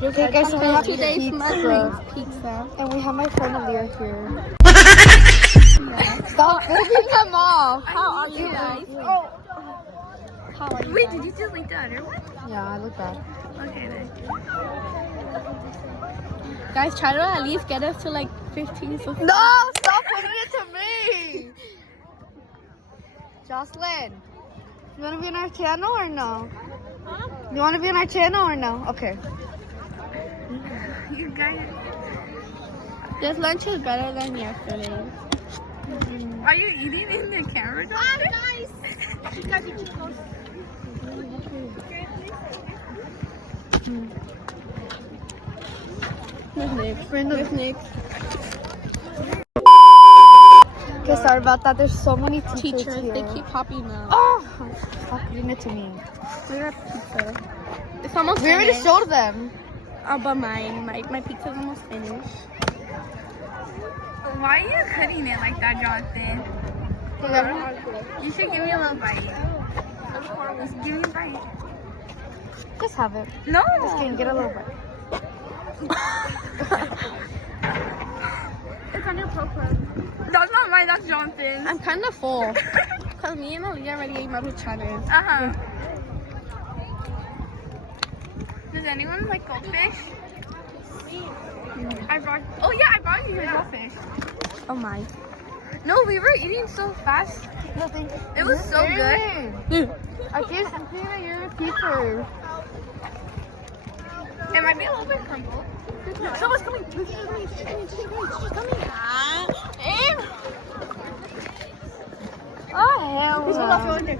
Okay, guys, so we have Today's pizza. And we have my friend Aaliyah here. Stop flipping them off. How are you guys? Oh. How are you Wait, guys? did you just like the other one? Yeah, I look bad. Okay then. Guys, try to at least get us to like 15 subscribers. No, stop putting it to me. Jocelyn, you want to be on our channel or no? Huh? You want to be on our channel or no? Okay. You guys. This lunch is better than yesterday. Are you eating in the camera? Nice. You guys are too close. Where's Nick? Okay, sorry about that. There's so many teachers here. They keep popping out. Oh, stop giving it to me. We're at pizza. It's almost We already finished. showed them. Oh, but my pizza's almost finished. Why are you cutting it like that, Jonathan? You should give me a little bite. Just give me a bite. Just have it. No. Just kidding. Get a little bit. It's on your profile. That's not mine, that's Jonathan's. I'm kind of full. Because me and Aaliyah already ate maruchanes. Uh-huh. Does anyone like goldfish? I brought you your goldfish. Oh my. No, we were eating so fast. Nothing. It was so good. I can't see that you're a teacher. It might be a little bit crumbled. Someone's coming. She's coming. Aim. Oh, hell Who's no. gonna throw in their